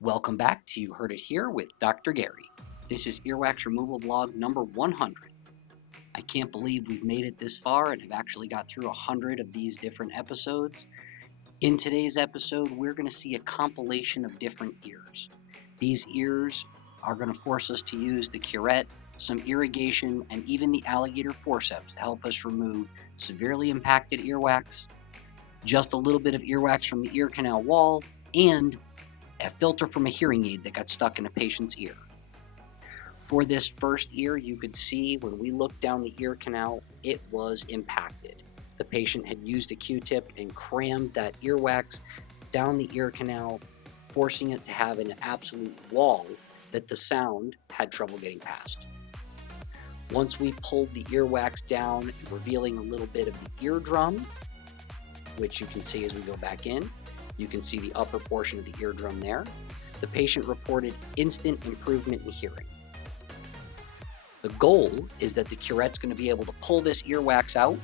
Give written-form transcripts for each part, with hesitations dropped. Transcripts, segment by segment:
Welcome back to You Heard It Here with Dr. Gary. This is Earwax Removal Vlog number 100. I can't believe we've made it this far and have actually got through 100 of these different episodes. In today's episode, we're going to see a compilation of different ears. These ears are going to force us to use the curette, some irrigation, and even the alligator forceps to help us remove severely impacted earwax, just a little bit of earwax from the ear canal wall, and a filter from a hearing aid that got stuck in a patient's ear. For this first ear, you could see when we looked down the ear canal, it was impacted. The patient had used a Q-tip and crammed that earwax down the ear canal, forcing it to have an absolute wall that the sound had trouble getting past. Once we pulled the earwax down, revealing a little bit of the eardrum, which you can see as we go back in, you can see the upper portion of the eardrum there. The patient reported instant improvement in hearing. The goal is that the curette's going to be able to pull this earwax out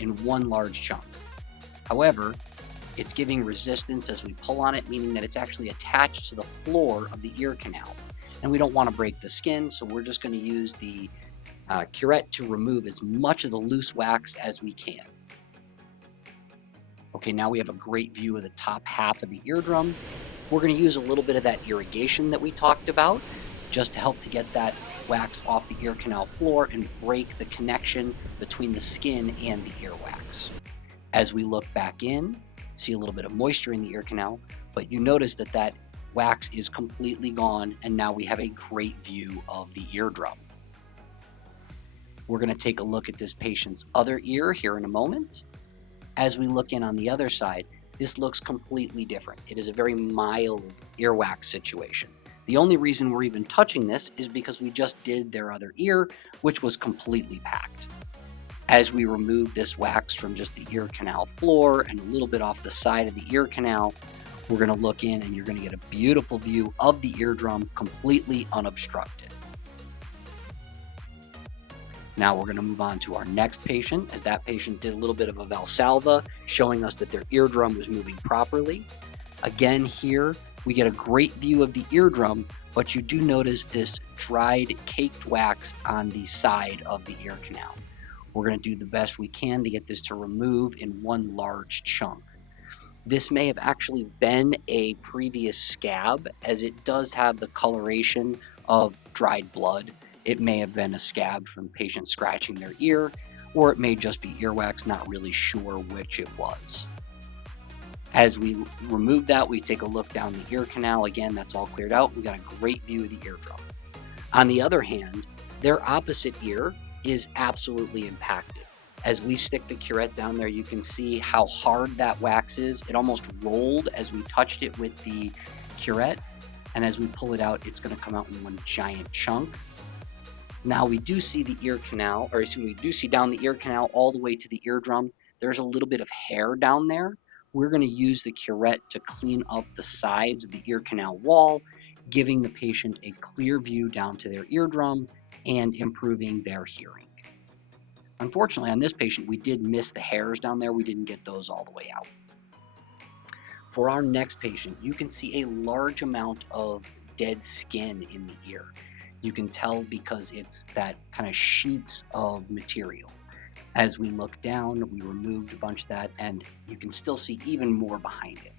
in one large chunk. However, it's giving resistance as we pull on it, meaning that it's actually attached to the floor of the ear canal. And we don't want to break the skin, so we're just going to use the curette to remove as much of the loose wax as we can. Okay, now we have a great view of the top half of the eardrum. We're going to use a little bit of that irrigation that we talked about just to help to get that wax off the ear canal floor and break the connection between the skin and the earwax. As we look back in, see a little bit of moisture in the ear canal, but you notice that that wax is completely gone, and now we have a great view of the eardrum. We're going to take a look at this patient's other ear here in a moment. As we look in on the other side, this looks completely different. It is a very mild earwax situation. The only reason we're even touching this is because we just did their other ear, which was completely packed. As we remove this wax from just the ear canal floor and a little bit off the side of the ear canal, we're going to look in and you're going to get a beautiful view of the eardrum completely unobstructed. Now we're going to move on to our next patient, as that patient did a little bit of a Valsalva, showing us that their eardrum was moving properly. Again, here we get a great view of the eardrum, but you do notice this dried caked wax on the side of the ear canal. We're going to do the best we can to get this to remove in one large chunk. This may have actually been a previous scab, as it does have the coloration of dried blood. It may have been a scab from patients scratching their ear, or it may just be earwax, not really sure which it was. As we remove that, we take a look down the ear canal. Again, that's all cleared out. We got a great view of the eardrum. On the other hand, their opposite ear is absolutely impacted. As we stick the curette down there, you can see how hard that wax is. It almost rolled as we touched it with the curette, and as we pull it out, it's going to come out in one giant chunk. Now we do see the ear canal, or we do see down the ear canal all the way to the eardrum. There's a little bit of hair down there. We're going to use the curette to clean up the sides of the ear canal wall, giving the patient a clear view down to their eardrum and improving their hearing. Unfortunately, on this patient, we did miss the hairs down there. We didn't get those all the way out. For our next patient, you can see a large amount of dead skin in the ear. You can tell because it's that kind of sheets of material. As we look down, we removed a bunch of that, and you can still see even more behind it.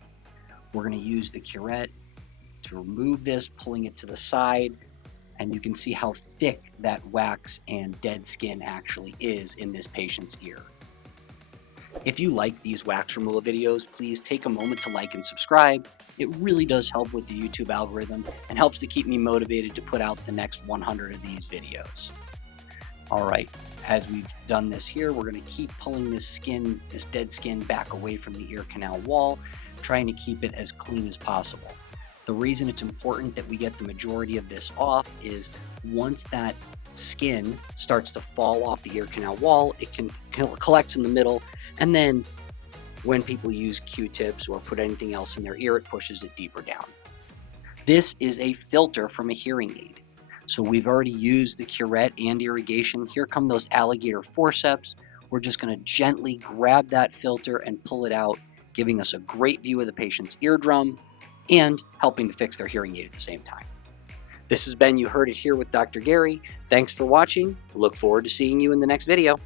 We're going to use the curette to remove this, pulling it to the side, and you can see how thick that wax and dead skin actually is in this patient's ear. If you like these wax removal videos, please take a moment to like and subscribe. It really does help with the YouTube algorithm and helps to keep me motivated to put out the next 100 of these videos. All right, as we've done this here, we're going to keep pulling this skin, this dead skin, back away from the ear canal wall, trying to keep it as clean as possible. The reason it's important that we get the majority of this off is once that skin starts to fall off the ear canal wall, it collects in the middle, and then when people use Q-tips or put anything else in their ear, it pushes it deeper down. This is a filter from a hearing aid. So we've already used the curette and irrigation. Here come those alligator forceps. We're just going to gently grab that filter and pull it out, giving us a great view of the patient's eardrum and helping to fix their hearing aid at the same time. This has been You Heard It Here with Dr. Gary. Thanks for watching. Look forward to seeing you in the next video.